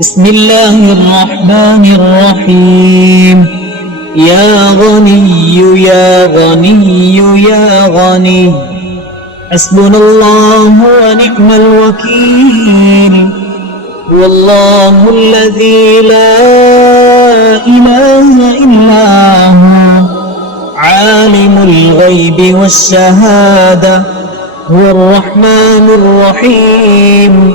بسم الله الرحمن الرحيم. يا غني يا غني يا غني، حسبنا الله ونعم الوكيل. هو الله الذي لا إله إلا هو، عالم الغيب والشهادة، هو الرحمن الرحيم.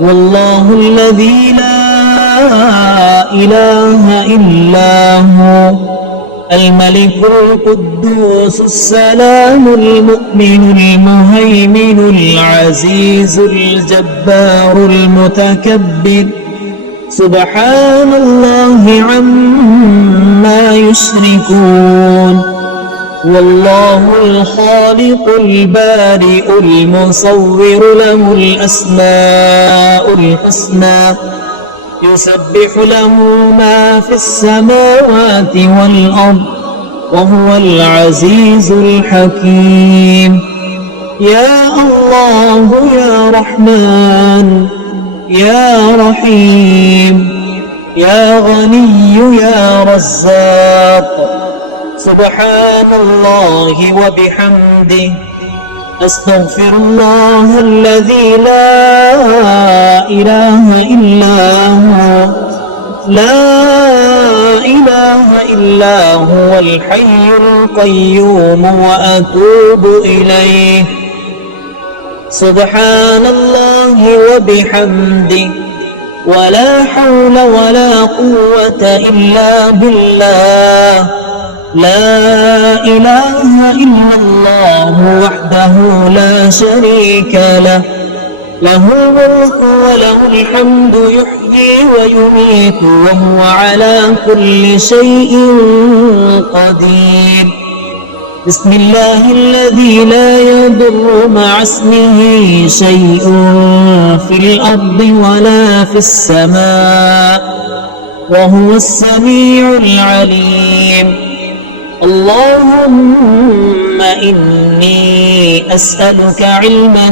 والله الذي لا إله إلا هو، الملك القدوس السلام المؤمن المهيمن العزيز الجبار المتكبر، سبحان الله عما يشركون. والله الخالق البارئ المصور، له الأسماء الحسنى، يسبح له ما في السماوات والأرض، وهو العزيز الحكيم. يا الله يا رحمن يا رحيم، يا غني يا رزاق، سبحان الله وبحمده، أستغفر الله الذي لا إله إلا هو، لا إله إلا هو الحي القيوم، وأتوب إليه. سبحان الله وبحمده، ولا حول ولا قوة إلا بالله. لا إله إلا الله وحده لا شريك له، له الملك وله الحمد، يحيي ويميت وهو على كل شيء قدير. بسم الله الذي لا يضر مع اسمه شيء في الأرض ولا في السماء، وهو السميع العليم. اللهم إني أسألك علما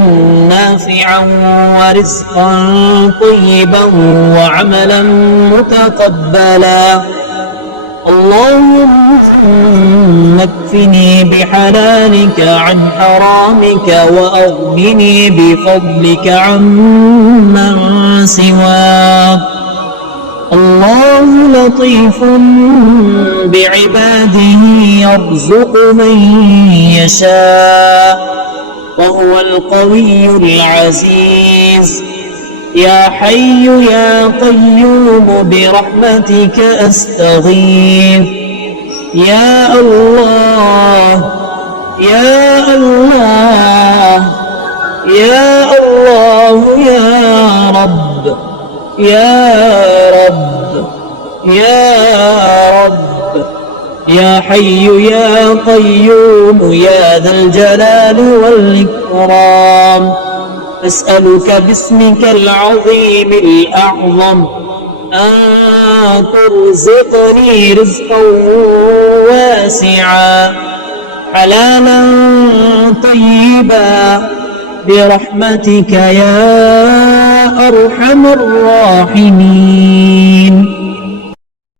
نافعا ورزقا طيبا وعملا متقبلا. اللهم اكفني بحلالك عن حرامك، وأغنني بفضلك عمن سواك. الله لطيف بعباده، يرزق من يشاء، وهو القوي العزيز. يا حي يا قيوم برحمتك أستغيث. يا الله يا الله يا الله يا رب يا رب يا رب، يا حي يا قيوم يا ذا الجلال والإكرام. أسألك باسمك العظيم الأعظم أن ترزقني رزقا واسعا، حلالا طيبا، برحمتك يا أرحم الراحمين.